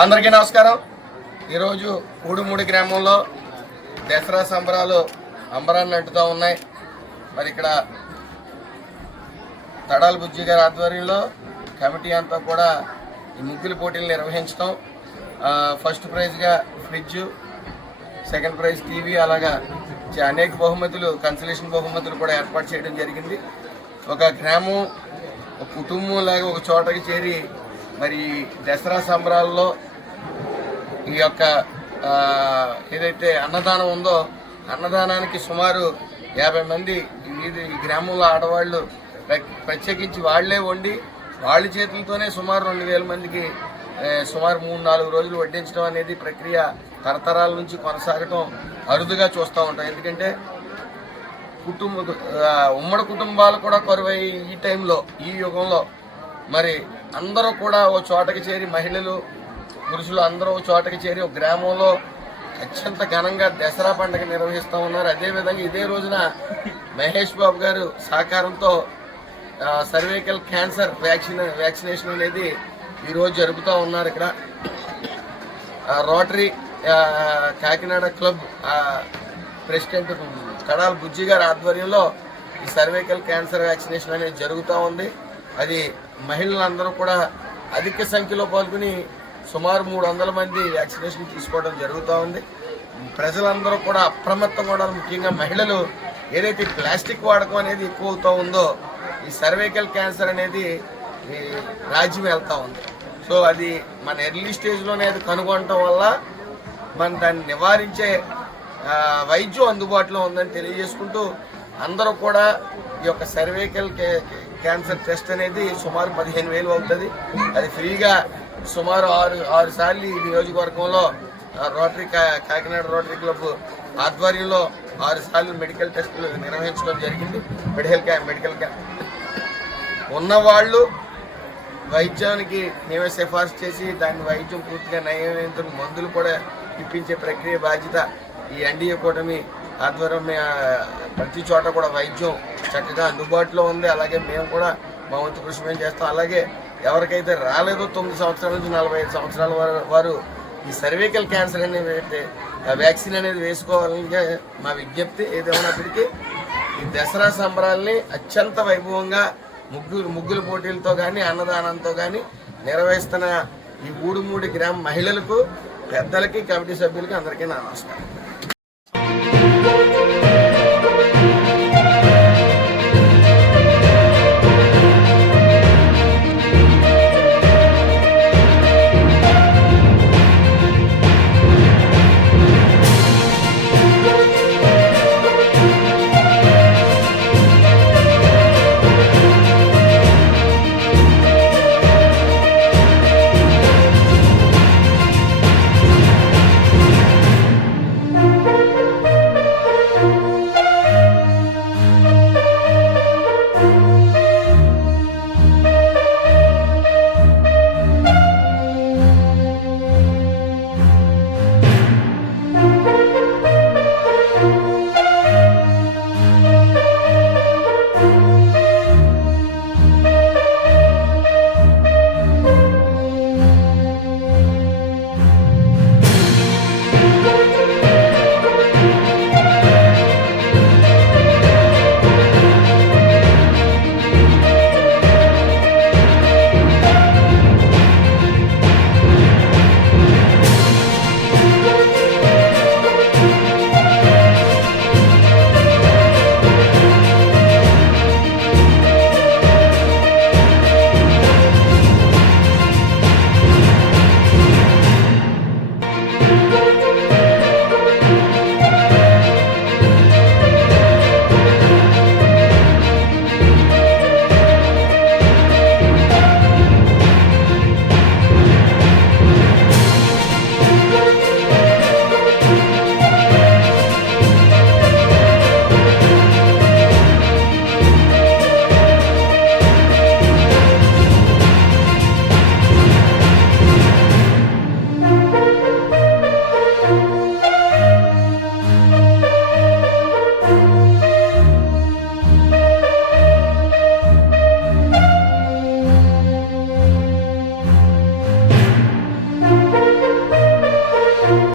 అందరికీ నమస్కారం. ఈరోజు ఊడుమూడి గ్రామంలో దసరా సంబరాలు అంబరాన్ని అంటుతూ ఉన్నాయి. మరి ఇక్కడ తడాల బుజ్జి గారి ఆధ్వర్యంలో కమిటీ అంతా కూడా ఈ ముగ్గుల పోటీలు నిర్వహించడం, ఫస్ట్ ప్రైజ్గా ఫ్రిడ్జ్, సెకండ్ ప్రైజ్ టీవీ, అలాగా అనేక బహుమతులు, కన్సలేషన్ బహుమతులు కూడా ఏర్పాటు చేయడం జరిగింది. ఒక గ్రామం, ఒక కుటుంబం లాగా ఒక చోటకి చేరి మరి దసరా సంబరాల్లో ఈ యొక్క ఏదైతే అన్నదానం ఉందో, అన్నదానానికి సుమారు 50 మంది ఈ గ్రామంలో ఆడవాళ్ళు ప్రత్యేకించి వాళ్లే వండి వాళ్ళ చేతులతోనే సుమారు 2000 మందికి సుమారు 3-4 రోజులు వడ్డించడం అనేది ప్రక్రియ తరతరాల నుంచి కొనసాగటం అరుదుగా చూస్తూ ఉంటాం. ఎందుకంటే ఉమ్మడి కుటుంబాలు కూడా కరువై ఈ టైంలో, ఈ యుగంలో మరి అందరూ కూడా ఓ చోటకి చేరి, మహిళలు పురుషులు అందరూ ఓ చోటకి చేరి ఒక గ్రామంలో అత్యంత ఘనంగా దసరా పండుగ నిర్వహిస్తూ ఉన్నారు. అదేవిధంగా ఇదే రోజున మహేష్ బాబు గారు సహకారంతో సర్వైకల్ క్యాన్సర్ వ్యాక్సినేషన్ అనేది ఈరోజు జరుపుతూ ఉన్నారు. ఇక్కడ rotary Kakinada club president Tadala Bujji గారి ఆధ్వర్యంలో ఈ సర్వైకల్ క్యాన్సర్ వ్యాక్సినేషన్ అనేది జరుగుతూ ఉంది. అది మహిళలందరూ కూడా అధిక సంఖ్యలో పాల్గొని సుమారు 300 మంది వ్యాక్సినేషన్ తీసుకోవడం జరుగుతూ ఉంది. ప్రజలందరూ కూడా అప్రమత్తంగా ఉండాలి. ముఖ్యంగా మహిళలు ఏదైతే ప్లాస్టిక్ వాడకం అనేది ఎక్కువ అవుతూ ఉందో, ఈ సర్వైకల్ క్యాన్సర్ అనేది రాజ్యం వెళ్తూ ఉంది. సో అది మన ఎర్లీ స్టేజ్లోనే అది కనుగొనటం వల్ల మన దాన్ని నివారించే వైద్యం అందుబాటులో ఉందని తెలియజేసుకుంటూ, అందరూ కూడా ఈ యొక్క సర్వైకల్ క్యాన్సర్ టెస్ట్ అనేది సుమారు 15,000 అవుతుంది. అది ఫ్రీగా సుమారు 6 సార్లు ఈ నియోజకవర్గంలో రోటరీ కాకినాడ రోటరీ క్లబ్ ఆధ్వర్యంలో 6 సార్లు మెడికల్ టెస్టులు నిర్వహించడం జరిగింది. మెడికల్ క్యాంప్ ఉన్నవాళ్ళు వైద్యానికి మేమే సిఫార్సు చేసి దాని వైద్యం పూర్తిగా నయమైనంత మందులు కూడా ఇప్పించే ప్రక్రియ బాధ్యత ఈ ఎన్డీఏ కూటమి ఆధ్వర్యం ప్రతి చోట కూడా వైద్యం చక్కగా అందుబాటులో ఉంది. అలాగే మేము కూడా మా వంతు కృషి మేము చేస్తాం. అలాగే ఎవరికైతే రాలేదో 9 సంవత్సరాల నుంచి 45 సంవత్సరాల వారు ఈ సర్వైకల్ క్యాన్సర్ అనేది వ్యాక్సిన్ అనేది వేసుకోవాలని మా విజ్ఞప్తి. ఏదేమైనప్పటికీ ఈ దసరా సంబరాల్ని అత్యంత వైభవంగా ముగ్గుల పోటీలతో కానీ, అన్నదానంతో కానీ నిర్వహిస్తున్న ఈ ఊడుమూడి గ్రామ మహిళలకు, పెద్దలకి, కమిటీ సభ్యులకి అందరికీ నా నమస్కారం.